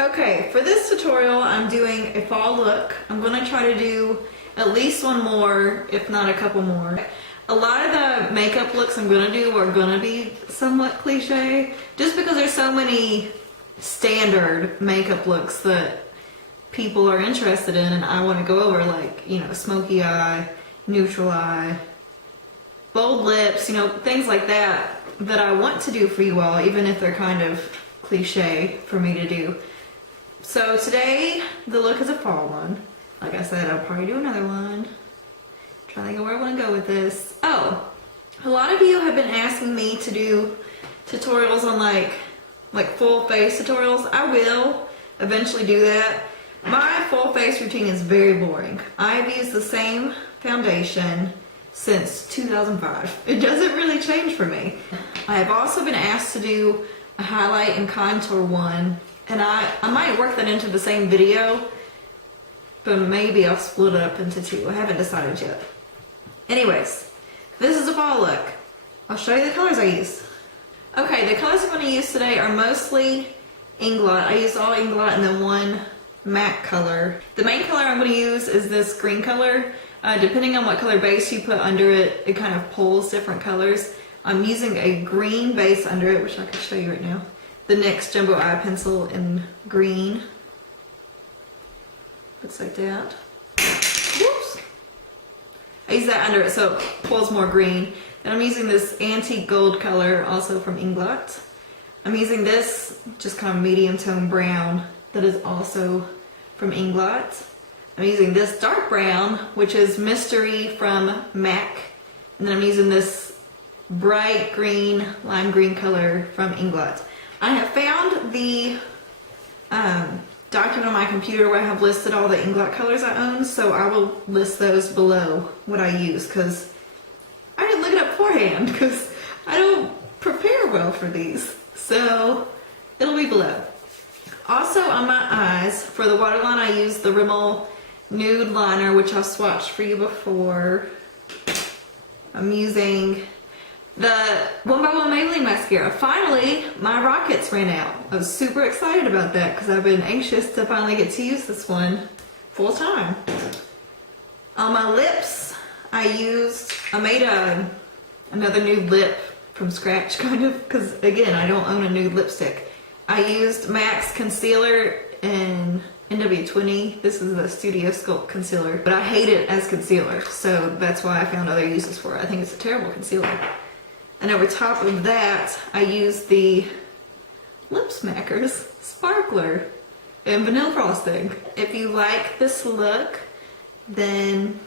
Okay, for this tutorial, I'm doing a fall look. I'm going to try to do at least one more, if not a couple more. A lot of the makeup looks I'm going to do are going to be somewhat cliche, just because there's so many standard makeup looks that people are interested in, and I want to go over, like, you know, smoky eye, neutral eye, bold lips, you know, things like that I want to do for you all, even if they're kind of cliche for me to do. So today, the look is a fall one. Like I said, I'll probably do another one. Trying to think of where I want to go with this. Oh, a lot of you have been asking me to do tutorials on like full face tutorials. I will eventually do that. My full face routine is very boring. I've used the same foundation since 2005. It doesn't really change for me. I have also been asked to do a highlight and contour one, and I might work that into the same video, but maybe I'll split it up into two. I haven't decided yet. Anyways, this is a fall look. I'll show you the colors I use. Okay, the colors I'm going to use today are mostly INGLOT. I used all INGLOT and then one MAC color. The main color I'm going to use is this green color. Depending on what color base you put under it, it kind of pulls different colors. I'm using a green base under it, which I can show you right now. The NYX Jumbo Eye Pencil in green. Looks like that. Whoops! I use that under it so it pulls more green. And I'm using this antique gold color, also from INGLOT. I'm using this just kind of medium tone brown that is also from INGLOT. I'm using this dark brown, which is Mystery from MAC. And then I'm using this bright green, lime green color from INGLOT. I have found the document on my computer where I have listed all the INGLOT colors I own, so I will list those below what I use, because I didn't look it up beforehand, because I don't prepare well for these. So it'll be below. Also on my eyes, for the waterline, I use the Rimmel Nude liner, which I've swatched for you before. I'm using the 1x1 Maybelline Mascara. Finally, my Rockets ran out. I was super excited about that because I've been anxious to finally get to use this one full time. On my lips, I made another nude lip from scratch, kind of, because again, I don't own a nude lipstick. I used MAC's concealer in NW20. This is the Studio Sculpt concealer, but I hate it as concealer, so that's why I found other uses for it. I think it's a terrible concealer. And over top of that, I used the Lip Smackers Sparkler and Vanilla Frosting. If you like this look, then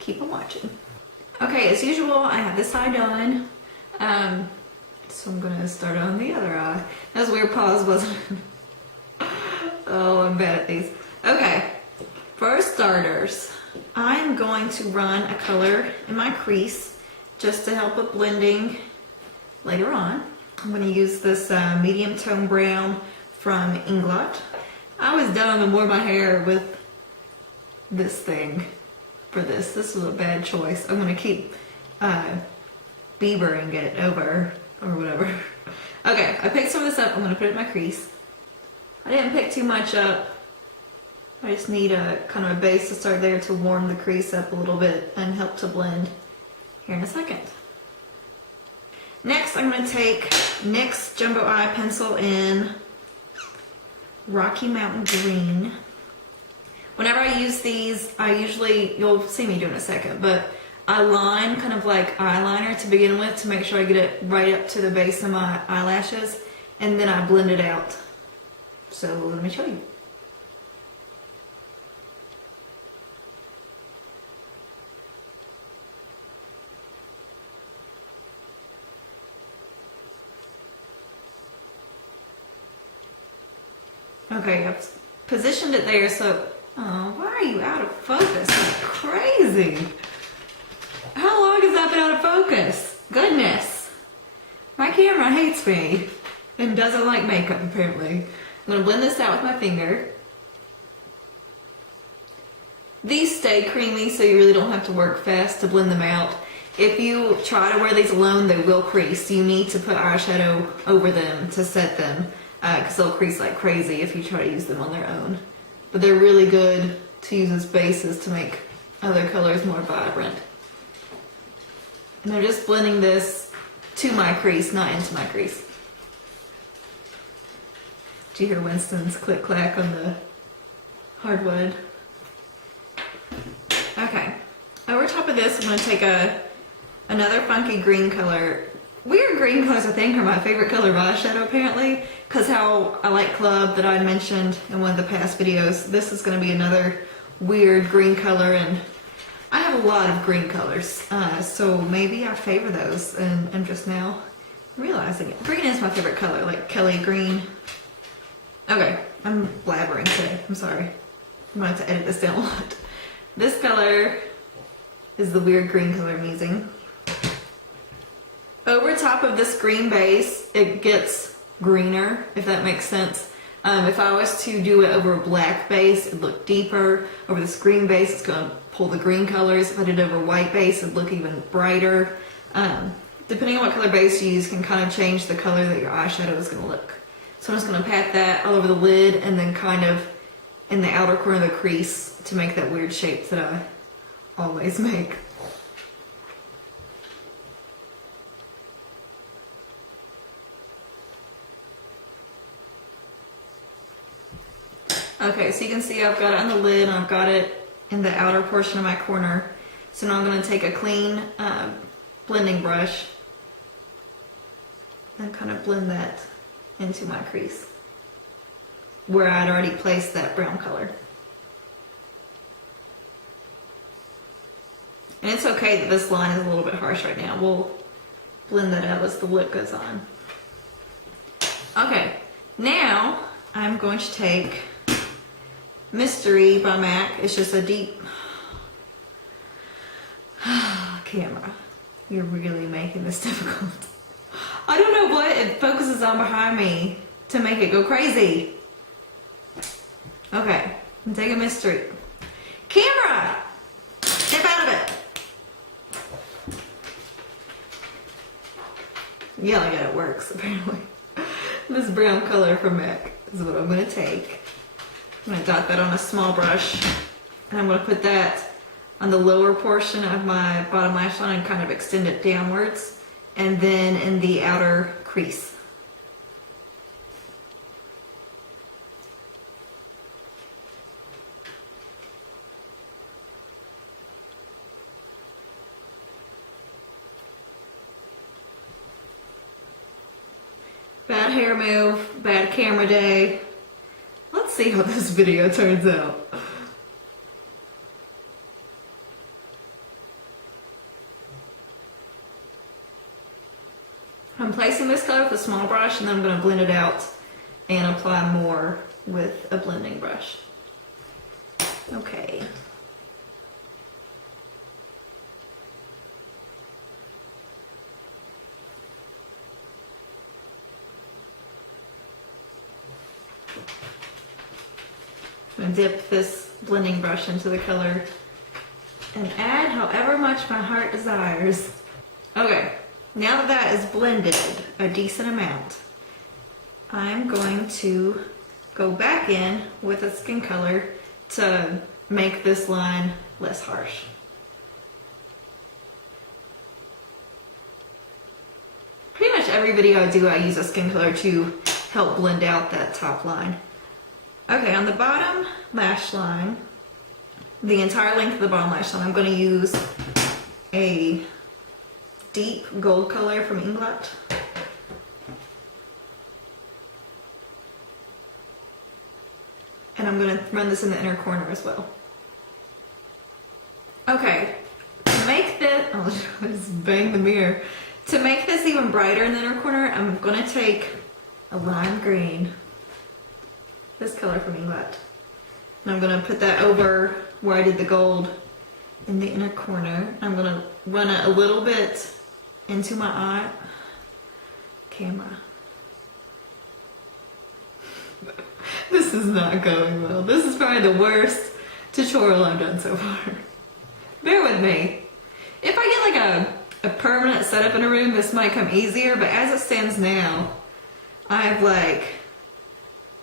keep on watching. Okay, as usual, I have this eye done. So I'm gonna start on the other eye. That was a weird pause, wasn't it? Oh, I'm bad at these. Okay, for starters, I'm going to run a color in my crease just to help with blending later on. I'm going to use this medium tone brown from INGLOT. I was dumb and wore my hair with this thing for this. This was a bad choice. I'm going to keep Biebering it over or whatever. Okay, I picked some of this up. I'm going to put it in my crease. I didn't pick too much up. I just need a kind of a base to start there to warm the crease up a little bit and help to blend here in a second. Next, I'm going to take NYX Jumbo Eye Pencil in Rocky Mountain Green. Whenever I use these, I usually, you'll see me do in a second, but I line kind of like eyeliner to begin with to make sure I get it right up to the base of my eyelashes, and then I blend it out. So let me show you. Okay, I've positioned it there, so, oh, why are you out of focus? That's crazy. How long has that been out of focus? Goodness. My camera hates me and doesn't like makeup, apparently. I'm going to blend this out with my finger. These stay creamy, so you really don't have to work fast to blend them out. If you try to wear these alone, they will crease. You need to put eyeshadow over them to set them. because they'll crease like crazy if you try to use them on their own. But they're really good to use as bases to make other colors more vibrant. And I'm just blending this to my crease, not into my crease. Did you hear Winston's click clack on the hardwood? Okay, over top of this I'm going to take another funky green color. Weird green colors I think are my favorite color of eyeshadow apparently, because how I like Club that I mentioned in one of the past videos. This is going to be another weird green color, and I have a lot of green colors, so maybe I favor those, and I'm just now realizing it. Green is my favorite color, like Kelly green. Okay, I'm blabbering today, I'm sorry. I'm going to have to edit this down a lot. This color is the weird green color I'm using. Over top of this green base, it gets greener, if that makes sense. If I was to do it over a black base, it'd look deeper. Over this green base, it's going to pull the green colors. If I did it over a white base, it'd look even brighter. Depending on what color base you use can kind of change the color that your eyeshadow is going to look. So I'm just going to pat that all over the lid and then kind of in the outer corner of the crease to make that weird shape that I always make. Okay, so you can see I've got it on the lid and I've got it in the outer portion of my corner. So now I'm going to take a clean blending brush and kind of blend that into my crease where I'd already placed that brown color. And it's okay that this line is a little bit harsh right now. We'll blend that out as the look goes on. Okay, now I'm going to take Mystery by MAC. It's just a deep camera. You're really making this difficult. I don't know what it focuses on behind me to make it go crazy. Okay, I'm taking Mystery. Camera! Step out of it! Yeah, like it works apparently. This brown color from MAC is what I'm going to take. I'm going to dot that on a small brush, and I'm going to put that on the lower portion of my bottom lash line and kind of extend it downwards, and then in the outer crease. Bad hair move, bad camera day. Let's see how this video turns out. I'm placing this color with a small brush and then I'm going to blend it out and apply more with a blending brush. Okay. I'm going to dip this blending brush into the color and add however much my heart desires. Okay, now that that is blended a decent amount, I'm going to go back in with a skin color to make this line less harsh. Pretty much every video I do, I use a skin color to help blend out that top line. Okay, on the bottom lash line, the entire length of the bottom lash line, I'm going to use a deep gold color from INGLOT. And I'm going to run this in the inner corner as well. Okay, to make this, I'll just bang the mirror. To make this even brighter in the inner corner, I'm going to take a lime green. This color from INGLOT. And I'm going to put that over where I did the gold in the inner corner. I'm going to run it a little bit into my eye. Camera. This is not going well. This is probably the worst tutorial I've done so far. Bear with me. If I get like a permanent setup in a room, this might come easier, but as it stands now, I have like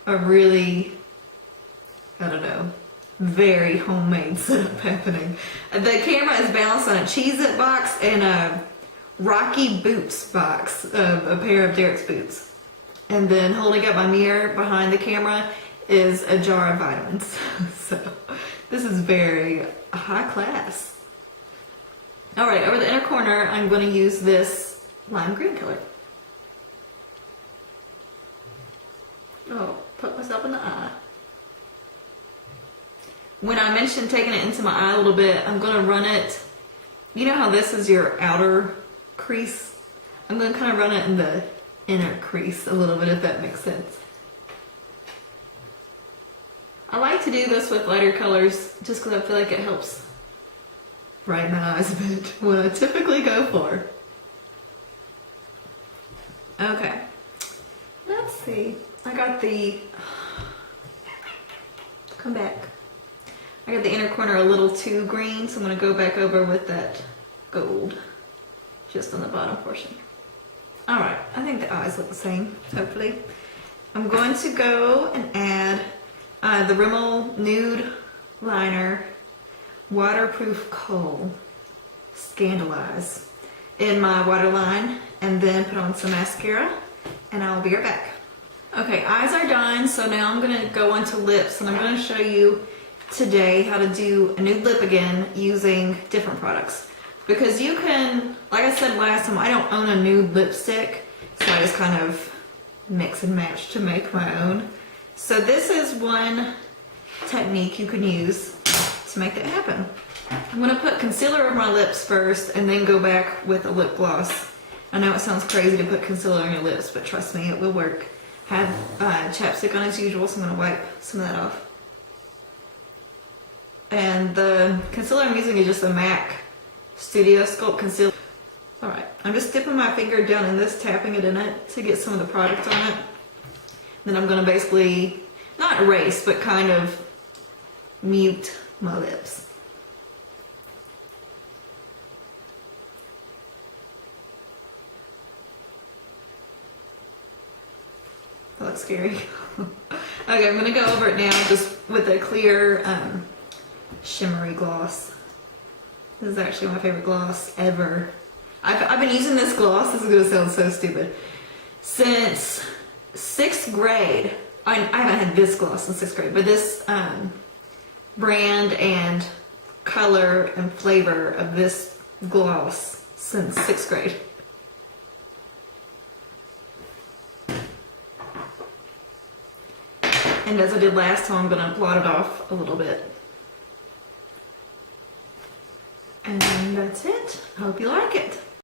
a really, I don't know, very homemade setup happening. The camera is balanced on a Cheez-It box and a Rocky Boots box, a pair of Derek's boots. And then holding up my mirror behind the camera is a jar of vitamins. So this is very high class. All right, over the inner corner, I'm going to use this lime green color. Oh, put myself in the eye. When I mentioned taking it into my eye a little bit, I'm going to run it, you know how this is your outer crease? I'm going to kind of run it in the inner crease a little bit, if that makes sense. I like to do this with lighter colors just because I feel like it helps brighten my eyes a bit, what I typically go for. Okay, let's see. I got the, come back. I got the inner corner a little too green, so I'm going to go back over with that gold just on the bottom portion. All right, I think the eyes look the same, hopefully. I'm going to go and add the Rimmel Nude Liner Waterproof Kohl Scandalize in my waterline, and then put on some mascara, and I'll be right back. Okay, eyes are done, so now I'm going to go into lips, and I'm going to show you today how to do a nude lip again using different products. Because you can, like I said last time, I don't own a nude lipstick, so I just kind of mix and match to make my own. So this is one technique you can use to make that happen. I'm going to put concealer over my lips first and then go back with a lip gloss. I know it sounds crazy to put concealer on your lips, but trust me, it will work. Have chapstick on as usual, so I'm going to wipe some of that off. And the concealer I'm using is just a MAC Studio Sculpt Concealer. Alright, I'm just dipping my finger down in this, tapping it in it to get some of the product on it. Then I'm going to basically, not erase, but kind of mute my lips. That looks scary. Okay, I'm going to go over it now just with a clear shimmery gloss. This is actually my favorite gloss ever. I've been using this gloss, this is going to sound so stupid, since 6th grade. I haven't had this gloss in 6th grade, but this brand and color and flavor of this gloss since 6th grade. And as I did last time, I'm going to blot it off a little bit. And that's it. I hope you like it.